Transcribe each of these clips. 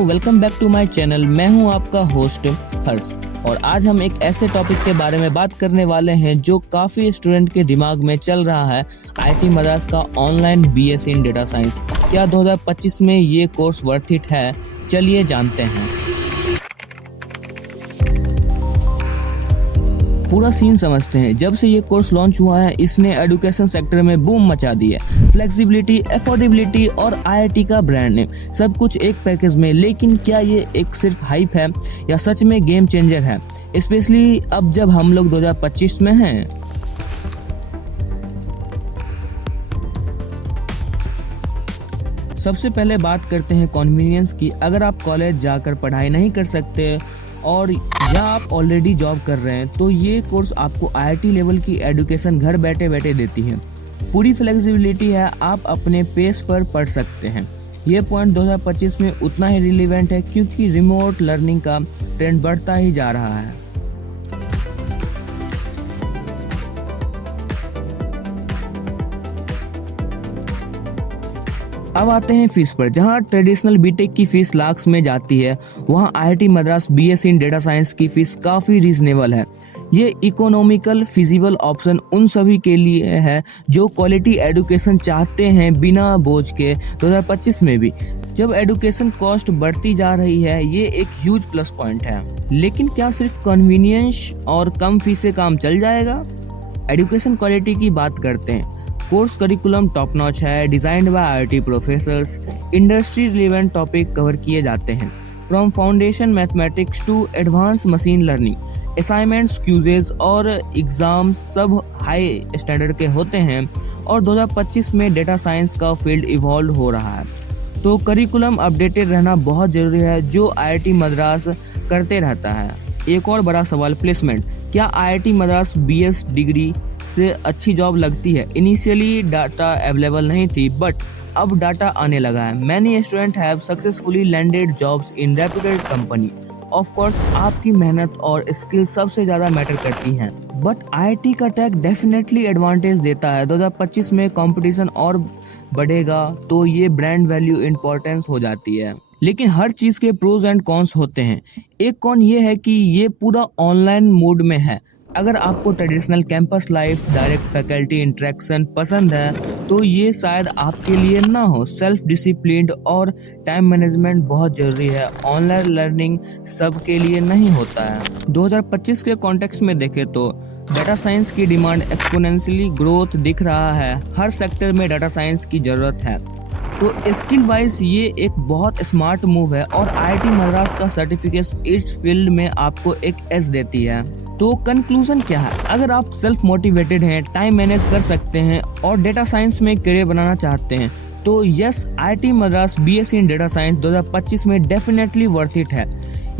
Welcome back to my channel. मैं हूं आपका होस्ट हर्ष और आज हम एक ऐसे टॉपिक के बारे में बात करने वाले हैं जो काफ़ी स्टूडेंट के दिमाग में चल रहा है। आईटी मद्रास का online BSc in data science, क्या 2025 में ये कोर्स वर्थ इट है? चलिए जानते हैं। पूरा सीन समझते हैं। जब से ये कोर्स लॉन्च हुआ है, इसने एजुकेशन सेक्टर में बूम मचा दी है। फ्लेक्सिबिलिटी, अफोर्डेबिलिटी और आईआईटी का ब्रांड नेम, सब कुछ एक पैकेज में। लेकिन क्या ये एक सिर्फ हाइप है या सच में गेम चेंजर है, स्पेशली अब जब हम लोग 2025 में हैं? सबसे पहले बात करते हैं कन्वीनियंस की। अगर आप कॉलेज जाकर पढ़ाई नहीं कर सकते और या आप ऑलरेडी जॉब कर रहे हैं, तो ये कोर्स आपको आईआईटी लेवल की एजुकेशन घर बैठे बैठे देती है। पूरी फ्लेक्सिबिलिटी है, आप अपने पेस पर पढ़ सकते हैं। ये पॉइंट 2025 में उतना ही रिलेवेंट है क्योंकि रिमोट लर्निंग का ट्रेंड बढ़ता ही जा रहा है। अब आते हैं फीस पर। जहां ट्रेडिशनल बीटेक की फीस लाख्स में जाती है, वहां IIT Madras BSc in data science की फीस काफ़ी रीजनेबल है। ये इकोनॉमिकल फिजिबल ऑप्शन उन सभी के लिए है जो क्वालिटी एजुकेशन चाहते हैं बिना बोझ के। 2025 में भी जब एजुकेशन कॉस्ट बढ़ती जा रही है, ये एक ह्यूज प्लस पॉइंट है। लेकिन क्या सिर्फ कन्वीनियंस और कम फीस से काम चल जाएगा? एजुकेशन क्वालिटी की बात करते हैं। कोर्स करिकुलम टॉप नॉच है, designed by IIT professors. Industry relevant topic cover किए जाते हैं, from foundation mathematics to advance machine learning. Assignments, quizzes और एग्जाम्स सब हाई स्टैंडर्ड के होते हैं और 2025 में डेटा साइंस का फील्ड इवॉल्व हो रहा है, तो करिकुलम अपडेटेड रहना बहुत ज़रूरी है, जो आईआईटी मद्रास करते रहता है। एक और बड़ा सवाल, प्लेसमेंट। क्या आईआईटी मद्रास बीएस डिग्री से अच्छी जॉब लगती है? इनिशियली डाटा अवेलेबल नहीं थी, बट अब डाटा आने लगा है। Many student have successfully landed jobs in reputed company. Of course आपकी मेहनत और स्किल सबसे ज़्यादा मैटर करती हैं, बट आईआईटी का टैग डेफिनेटली एडवांटेज देता है। 2025 में कंपटीशन और बढ़ेगा, तो ये ब्रांड वैल्यू इंपॉर्टेंस हो जाती है। लेकिन हर चीज़ के प्रोज एंड कॉन्स होते हैं। एक कॉन ये है कि ये पूरा ऑनलाइन मोड में है। अगर आपको traditional campus life, direct faculty interaction पसंद है, तो ये शायद आपके लिए ना हो। सेल्फ डिसिप्लिन और टाइम मैनेजमेंट बहुत ज़रूरी है। ऑनलाइन लर्निंग सबके लिए नहीं होता है। 2025 के कॉन्टेक्स्ट में देखें तो डाटा साइंस की डिमांड एक्सपोनेंशियली ग्रोथ दिख रहा है। हर सेक्टर में डाटा साइंस की ज़रूरत है, तो स्किल वाइज ये एक बहुत स्मार्ट मूव है और आईआईटी मद्रास का सर्टिफिकेट इस फील्ड में आपको एक एज देती है। तो कंक्लूजन क्या है? अगर आप सेल्फ मोटिवेटेड हैं, टाइम मैनेज कर सकते हैं और डेटा साइंस में करियर बनाना चाहते हैं, तो yes, IIT Madras BSc in data science 2025 में डेफिनेटली वर्थ इट है।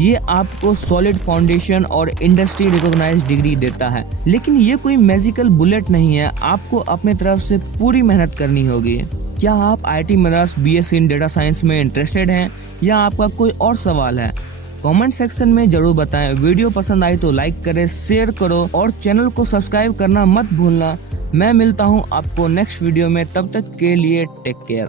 ये आपको सॉलिड फाउंडेशन और इंडस्ट्री रिकॉग्नाइज्ड डिग्री देता है। लेकिन ये कोई मैजिकल बुलेट नहीं है, आपको अपने तरफ से पूरी मेहनत करनी होगी। क्या आप IIT Madras BSc in data science में इंटरेस्टेड हैं या आपका कोई और सवाल है? कमेंट सेक्शन में जरूर बताएं। वीडियो पसंद आई तो लाइक करें, शेयर करो और चैनल को सब्सक्राइब करना मत भूलना। मैं मिलता हूं आपको नेक्स्ट वीडियो में, तब तक के लिए टेक केयर।